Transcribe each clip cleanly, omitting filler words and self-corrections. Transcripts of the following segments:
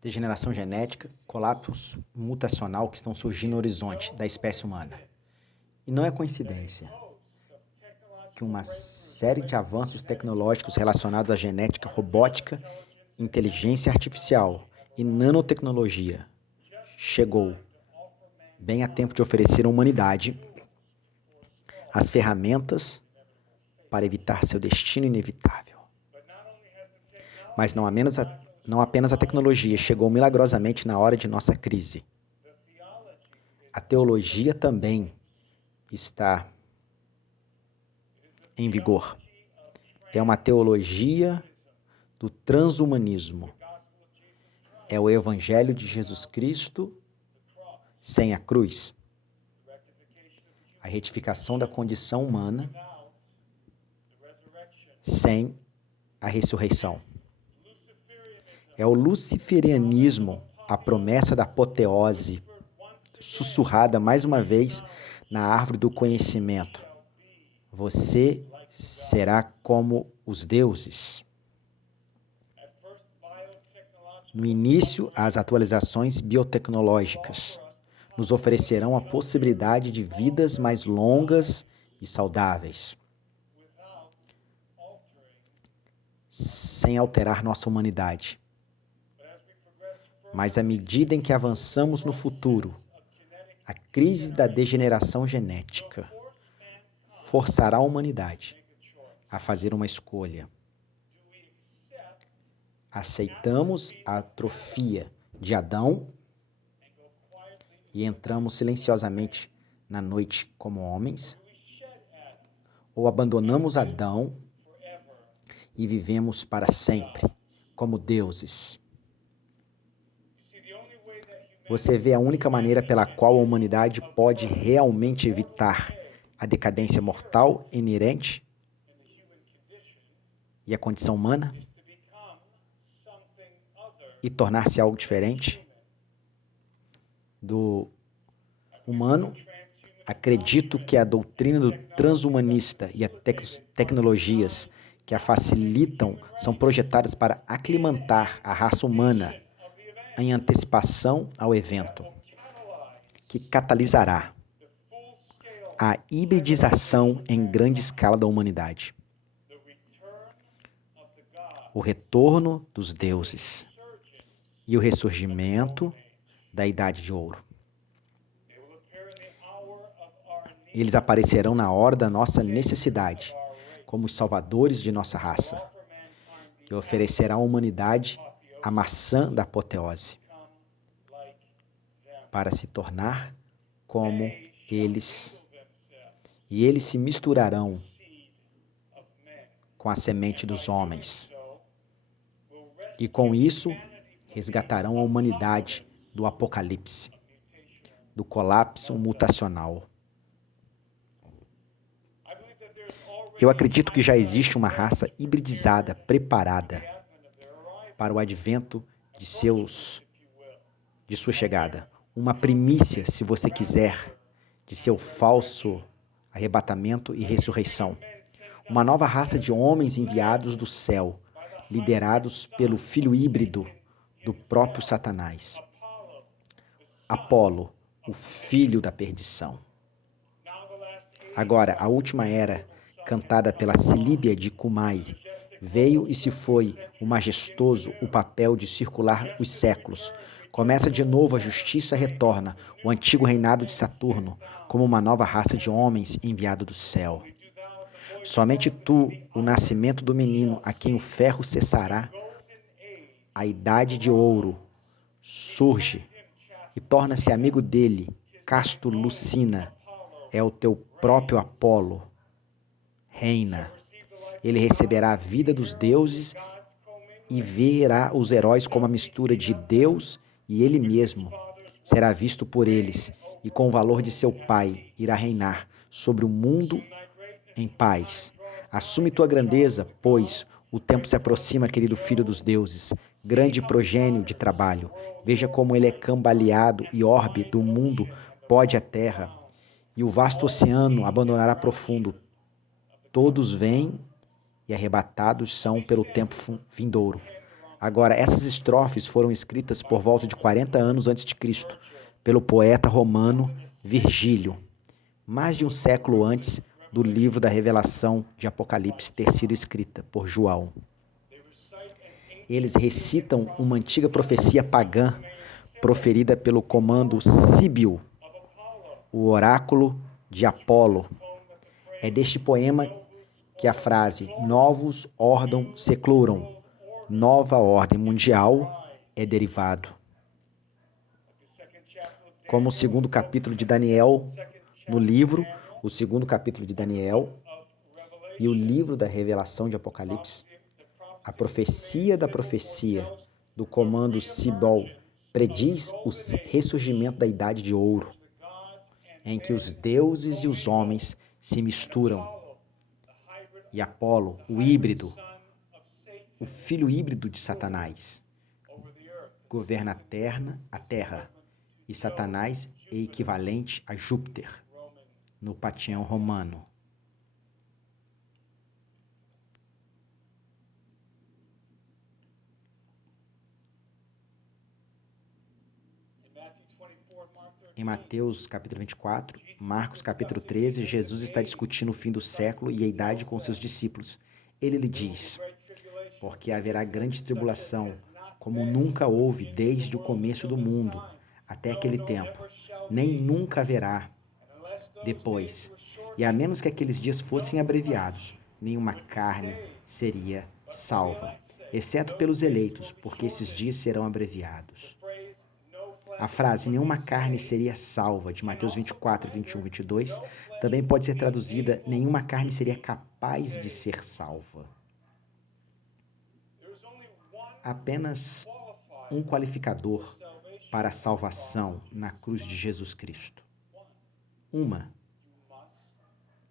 degeneração genética, colapso mutacional que estão surgindo no horizonte da espécie humana. E não é coincidência que uma série de avanços tecnológicos relacionados à genética robótica, inteligência artificial e nanotecnologia chegou bem a tempo de oferecer à humanidade as ferramentas para evitar seu destino inevitável. Mas não apenas a tecnologia chegou milagrosamente na hora de nossa crise. A teologia também está em vigor. É uma teologia do transhumanismo. É o Evangelho de Jesus Cristo sem a cruz. A retificação da condição humana sem a ressurreição. É o luciferianismo, a promessa da apoteose, sussurrada mais uma vez na árvore do conhecimento. Você será como os deuses. No início, as atualizações biotecnológicas nos oferecerão a possibilidade de vidas mais longas e saudáveis, sem alterar nossa humanidade. Mas à medida em que avançamos no futuro, a crise da degeneração genética forçará a humanidade a fazer uma escolha. Aceitamos a atrofia de Adão e entramos silenciosamente na noite como homens, ou abandonamos Adão e vivemos para sempre como deuses. Você vê a única maneira pela qual a humanidade pode realmente evitar a decadência mortal inerente e a condição humana e tornar-se algo diferente do humano? Acredito que a doutrina do transhumanista e as tecnologias que a facilitam são projetadas para aclimatar a raça humana em antecipação ao evento, que catalisará a hibridização em grande escala da humanidade. O retorno dos deuses e o ressurgimento da Idade de Ouro. Eles aparecerão na hora da nossa necessidade, como os salvadores de nossa raça, e oferecerá à humanidade a maçã da apoteose, para se tornar como eles, e eles se misturarão com a semente dos homens, e com isso resgatarão a humanidade do apocalipse, do colapso mutacional. Eu acredito que já existe uma raça hibridizada, preparada para o advento de sua chegada. Uma primícia, se você quiser, de seu falso arrebatamento e ressurreição. Uma nova raça de homens enviados do céu, liderados pelo filho híbrido do próprio Satanás. Apolo, o filho da perdição. Agora, a última era, cantada pela Cilíbia de Cumai, veio e se foi o majestoso, o papel de circular os séculos. Começa de novo a justiça retorna, o antigo reinado de Saturno, como uma nova raça de homens enviado do céu. Somente tu, o nascimento do menino, a quem o ferro cessará, a idade de ouro, surge e torna-se amigo dele, casto Lucina, é o teu próprio Apolo. Reina. Ele receberá a vida dos deuses e verá os heróis como a mistura de Deus e ele mesmo. Será visto por eles e com o valor de seu pai irá reinar sobre o mundo em paz. Assume tua grandeza, pois o tempo se aproxima, querido filho dos deuses, grande progênio de trabalho. Veja como ele é cambaleado e orbe do mundo pode a terra, e o vasto oceano abandonará profundo. Todos vêm e arrebatados são pelo tempo vindouro. Agora, essas estrofes foram escritas por volta de 40 anos antes de Cristo, pelo poeta romano Virgílio, mais de um século antes do livro da Revelação de Apocalipse ter sido escrita por João. Eles recitam uma antiga profecia pagã proferida pelo comando Síbio, o oráculo de Apolo. É deste poema que a frase Novus Ordem Seclorum, nova ordem mundial, é derivado. Como o segundo capítulo de Daniel no livro, o segundo capítulo de Daniel e o livro da Revelação de Apocalipse, a profecia da profecia do comando Sibol prediz o ressurgimento da Idade de Ouro, em que os deuses e os homens se misturam. E Apolo, o híbrido, o filho híbrido de Satanás, governa a terra, e Satanás é equivalente a Júpiter, no panteão romano. Em Mateus capítulo 24, Marcos capítulo 13, Jesus está discutindo o fim do século e a idade com seus discípulos. Ele lhe diz, porque haverá grande tribulação, como nunca houve desde o começo do mundo, até aquele tempo, nem nunca haverá depois. E a menos que aqueles dias fossem abreviados, nenhuma carne seria salva, exceto pelos eleitos, porque esses dias serão abreviados. A frase nenhuma carne seria salva, de Mateus 24, 21, 22, também pode ser traduzida nenhuma carne seria capaz de ser salva. Apenas um qualificador para a salvação na cruz de Jesus Cristo. Uma,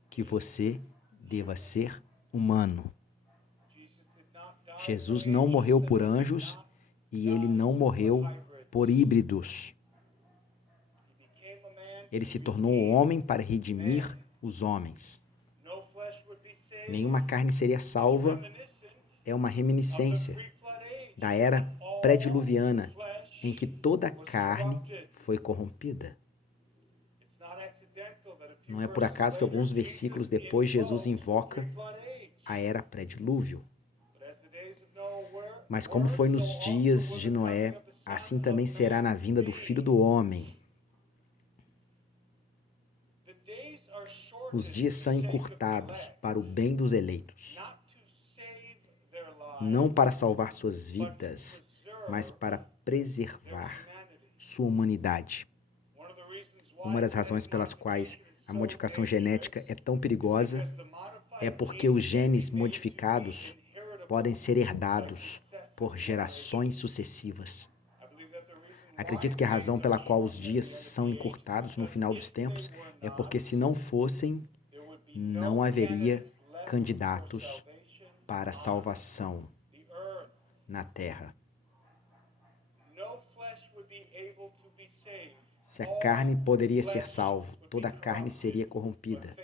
que você deva ser humano. Jesus não morreu por anjos e ele não morreu por híbridos. Ele se tornou um homem para redimir os homens. Nenhuma carne seria salva é uma reminiscência da era pré-diluviana, em que toda a carne foi corrompida. Não é por acaso que alguns versículos depois Jesus invoca a era pré-dilúvio. Mas como foi nos dias de Noé, assim também será na vinda do Filho do Homem. Os dias são encurtados para o bem dos eleitos, não para salvar suas vidas, mas para preservar sua humanidade. Uma das razões pelas quais a modificação genética é tão perigosa é porque os genes modificados podem ser herdados por gerações sucessivas. Acredito que a razão pela qual os dias são encurtados no final dos tempos é porque, se não fossem, não haveria candidatos para a salvação na terra. Se a carne poderia ser salva, toda a carne seria corrompida.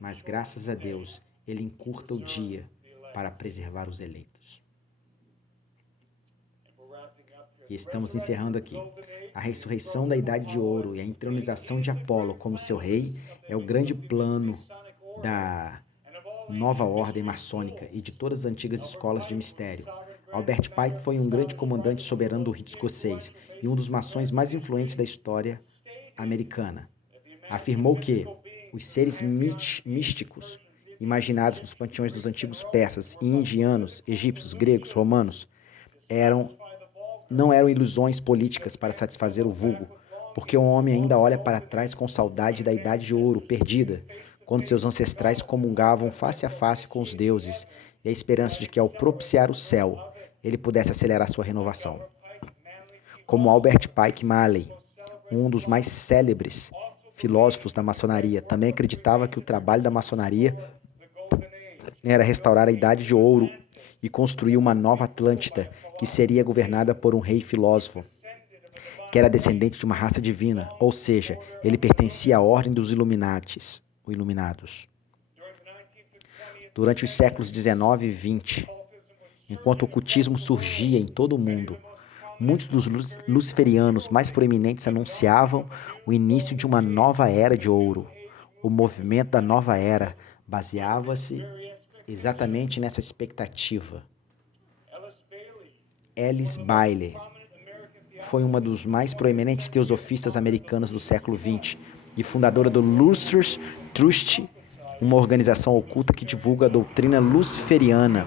Mas, graças a Deus, ele encurta o dia para preservar os eleitos. E estamos encerrando aqui. A ressurreição da Idade de Ouro e a entronização de Apolo como seu rei é o grande plano da nova ordem maçônica e de todas as antigas escolas de mistério. Albert Pike foi um grande comandante soberano do rito escocês e um dos maçons mais influentes da história americana. Afirmou que os seres místicos imaginados nos panteões dos antigos persas e indianos, egípcios, gregos, romanos, não eram ilusões políticas para satisfazer o vulgo, porque o homem ainda olha para trás com saudade da Idade de Ouro perdida, quando seus ancestrais comungavam face a face com os deuses, e a esperança de que, ao propiciar o céu, ele pudesse acelerar sua renovação. Como Albert Pike Malley, um dos mais célebres filósofos da maçonaria, também acreditava que o trabalho da maçonaria era restaurar a Idade de Ouro e construir uma nova Atlântida, que seria governada por um rei filósofo, que era descendente de uma raça divina, ou seja, ele pertencia à ordem dos Iluminados. Durante os séculos 19 e 20, enquanto o ocultismo surgia em todo o mundo, muitos dos luciferianos mais proeminentes anunciavam o início de uma nova era de ouro. O movimento da nova era baseava-se exatamente nessa expectativa. Alice Bailey foi uma dos mais proeminentes teosofistas americanos do século XX e fundadora do Lucifer's Trust, uma organização oculta que divulga a doutrina luciferiana.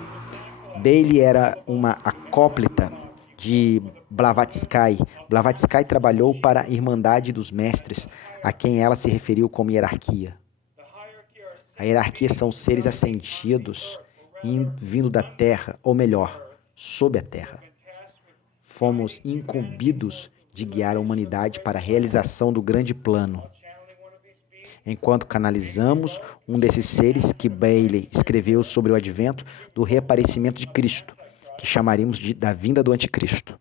Bailey era uma acóplita de Blavatsky. Blavatsky trabalhou para a Irmandade dos Mestres, a quem ela se referiu como hierarquia. A hierarquia são seres ascendidos vindo da Terra, ou melhor, sob a Terra. Fomos incumbidos de guiar a humanidade para a realização do grande plano. Enquanto canalizamos um desses seres que Bailey escreveu sobre o advento do reaparecimento de Cristo, que chamaríamos da vinda do anticristo.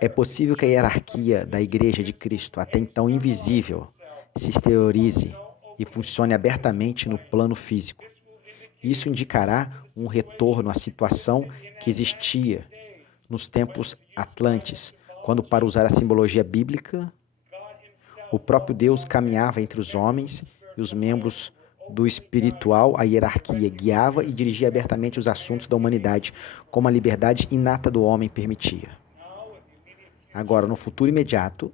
É possível que a hierarquia da Igreja de Cristo, até então invisível, se exteriorize e funcione abertamente no plano físico. Isso indicará um retorno à situação que existia nos tempos atlantes, quando, para usar a simbologia bíblica, o próprio Deus caminhava entre os homens e os membros do espiritual, a hierarquia, guiava e dirigia abertamente os assuntos da humanidade, como a liberdade inata do homem permitia. Agora, no futuro imediato,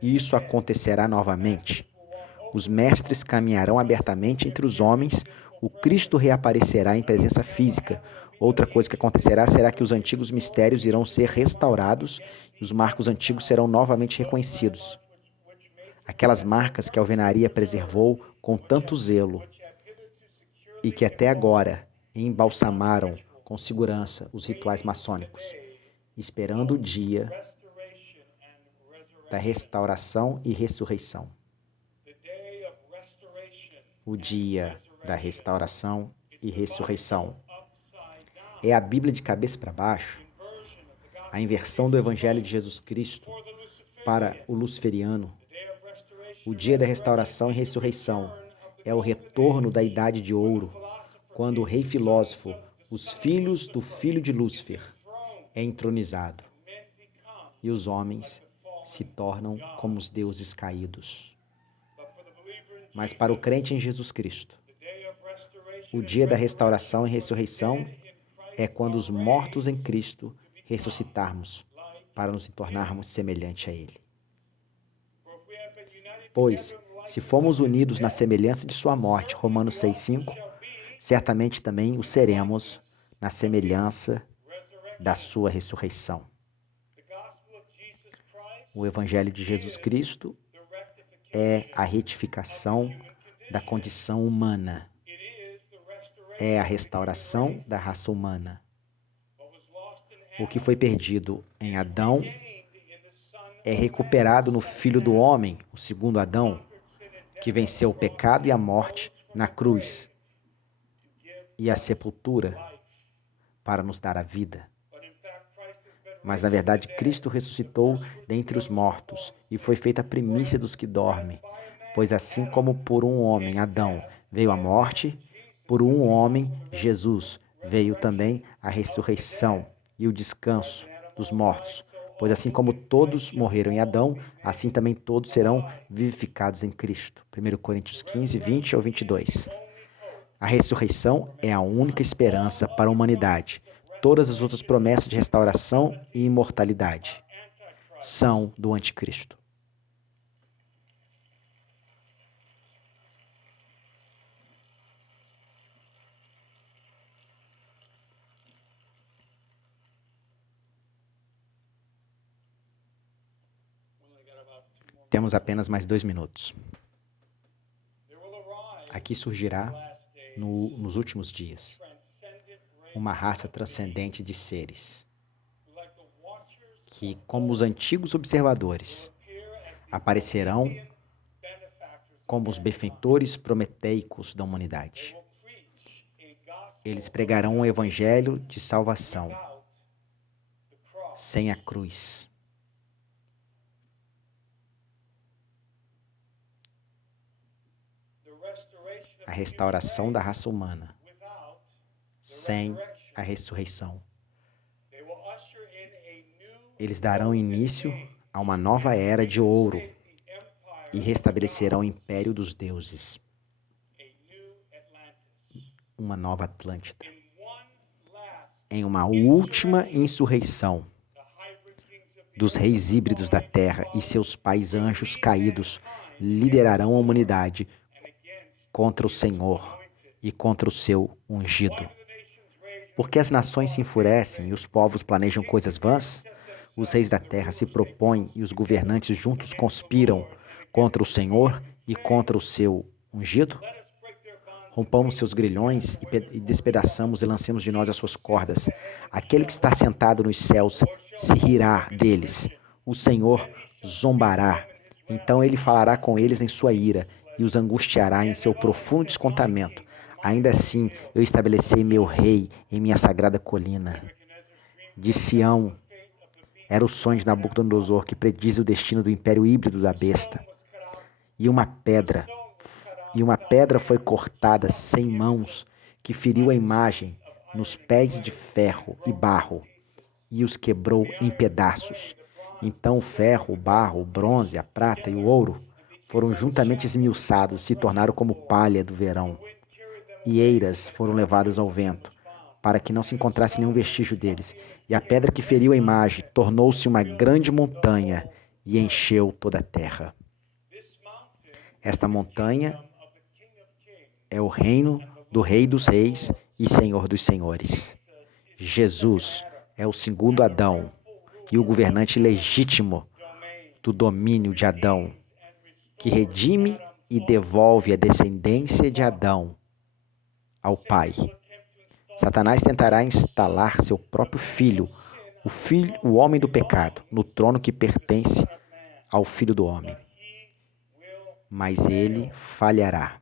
isso acontecerá novamente. Os mestres caminharão abertamente entre os homens, o Cristo reaparecerá em presença física. Outra coisa que acontecerá será que os antigos mistérios irão ser restaurados e os marcos antigos serão novamente reconhecidos. Aquelas marcas que a alvenaria preservou com tanto zelo e que até agora embalsamaram com segurança os rituais maçônicos, esperando o dia da restauração e ressurreição. O dia da restauração e ressurreição. É a Bíblia de cabeça para baixo, a inversão do Evangelho de Jesus Cristo para o luciferiano. O dia da restauração e ressurreição é o retorno da Idade de Ouro, quando o rei filósofo, os filhos do filho de Lúcifer, é entronizado e os homens se tornam como os deuses caídos. Mas para o crente em Jesus Cristo, o dia da restauração e ressurreição é quando os mortos em Cristo ressuscitarmos para nos tornarmos semelhante a Ele. Pois, se fomos unidos na semelhança de sua morte, Romanos 6,5, certamente também o seremos na semelhança da sua ressurreição. O Evangelho de Jesus Cristo é a retificação da condição humana. É a restauração da raça humana. O que foi perdido em Adão é recuperado no Filho do Homem, o segundo Adão, que venceu o pecado e a morte na cruz e a sepultura para nos dar a vida. Mas, na verdade, Cristo ressuscitou dentre os mortos e foi feita a primícia dos que dormem. Pois assim como por um homem, Adão, veio a morte, por um homem, Jesus, veio também a ressurreição e o descanso dos mortos. Pois assim como todos morreram em Adão, assim também todos serão vivificados em Cristo. 1 Coríntios 15, 20 ao 22. A ressurreição é a única esperança para a humanidade. Todas as outras promessas de restauração e imortalidade são do anticristo. Temos apenas mais 2 minutos. Aqui surgirá, nos últimos dias, uma raça transcendente de seres que, como os antigos observadores, aparecerão como os benfeitores prometeicos da humanidade. Eles pregarão um evangelho de salvação sem a cruz. A restauração da raça humana sem a ressurreição. Eles darão início a uma nova era de ouro e restabelecerão o império dos deuses, uma nova Atlântida. Em uma última insurreição dos reis híbridos da terra e seus pais anjos caídos liderarão a humanidade contra o Senhor e contra o seu ungido. Porque as nações se enfurecem e os povos planejam coisas vãs? Os reis da terra se propõem e os governantes juntos conspiram contra o Senhor e contra o seu ungido? Rompamos seus grilhões e despedaçamos e lancemos de nós as suas cordas. Aquele que está sentado nos céus se rirá deles. O Senhor zombará. Então ele falará com eles em sua ira e os angustiará em seu profundo descontamento. Ainda assim, eu estabeleci meu rei em minha sagrada colina. De Sião, era o sonho de Nabucodonosor que prediz o destino do império híbrido da besta. E uma pedra foi cortada sem mãos, que feriu a imagem nos pés de ferro e barro, e os quebrou em pedaços. Então o ferro, o barro, o bronze, a prata e o ouro foram juntamente esmiuçados e se tornaram como palha do verão. E eiras foram levadas ao vento, para que não se encontrasse nenhum vestígio deles. E a pedra que feriu a imagem tornou-se uma grande montanha e encheu toda a terra. Esta montanha é o reino do Rei dos Reis e Senhor dos Senhores. Jesus é o segundo Adão e o governante legítimo do domínio de Adão, que redime e devolve a descendência de Adão ao Pai. Satanás tentará instalar seu próprio filho, o homem do pecado, no trono que pertence ao Filho do homem. Mas ele falhará,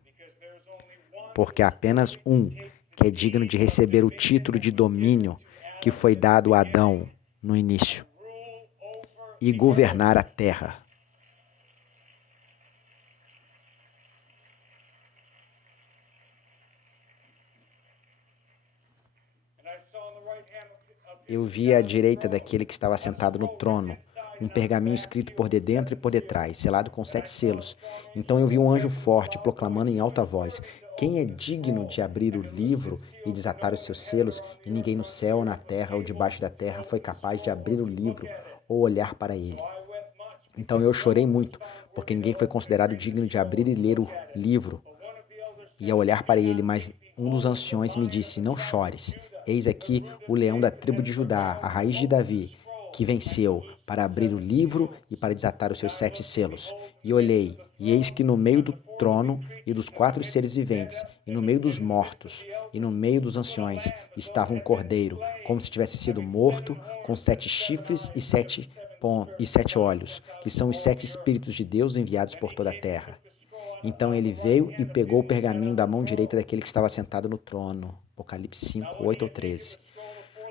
porque há apenas um que é digno de receber o título de domínio que foi dado a Adão no início, e governar a terra. Eu vi à direita daquele que estava sentado no trono um pergaminho escrito por de dentro e por detrás, selado com 7 selos. Então eu vi um anjo forte proclamando em alta voz: quem é digno de abrir o livro e desatar os seus selos? E ninguém no céu, ou na terra ou debaixo da terra foi capaz de abrir o livro ou olhar para ele. Então eu chorei muito, porque ninguém foi considerado digno de abrir e ler o livro e a olhar para ele, mas um dos anciões me disse: não chores. Eis aqui o leão da tribo de Judá, a raiz de Davi, que venceu para abrir o livro e para desatar os seus 7 selos. E olhei, e eis que no meio do trono e dos 4 seres viventes, e no meio dos mortos, e no meio dos anciões, estava um cordeiro, como se tivesse sido morto, com 7 chifres e 7 olhos, que são os 7 Espíritos de Deus enviados por toda a terra. Então ele veio e pegou o pergaminho da mão direita daquele que estava sentado no trono. Apocalipse 5, 8 ou 13.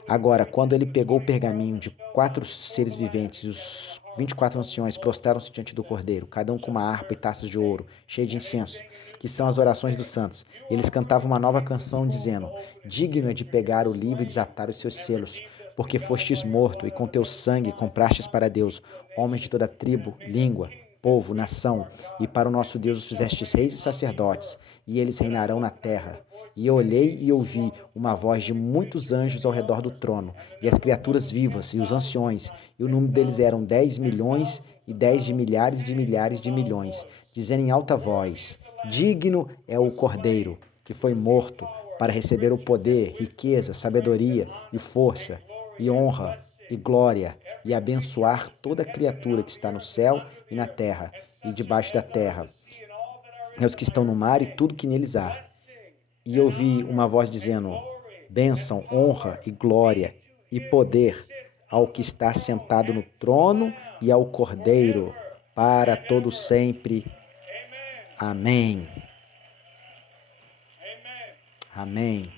Agora, quando ele pegou o pergaminho de 4 seres viventes, os 24 anciões prostraram-se diante do cordeiro, cada um com uma harpa e taças de ouro, cheia de incenso, que são as orações dos santos. Eles cantavam uma nova canção, dizendo: digno é de pegar o livro e desatar os seus selos, porque fostes morto e com teu sangue comprastes para Deus homens de toda tribo, língua, povo, nação, e para o nosso Deus os fizestes reis e sacerdotes, e eles reinarão na terra. E eu olhei e ouvi uma voz de muitos anjos ao redor do trono, e as criaturas vivas, e os anciões, e o número deles eram 10 milhões, e 10 de milhares de milhões, dizendo em alta voz: digno é o Cordeiro, que foi morto, para receber o poder, riqueza, sabedoria, e força, e honra, e glória, e abençoar toda criatura que está no céu e na terra, e debaixo da terra, e os que estão no mar e tudo que neles há. E ouvi uma voz dizendo: bênção, honra e glória e poder ao que está sentado no trono e ao Cordeiro, para todo sempre. Amém. Amém.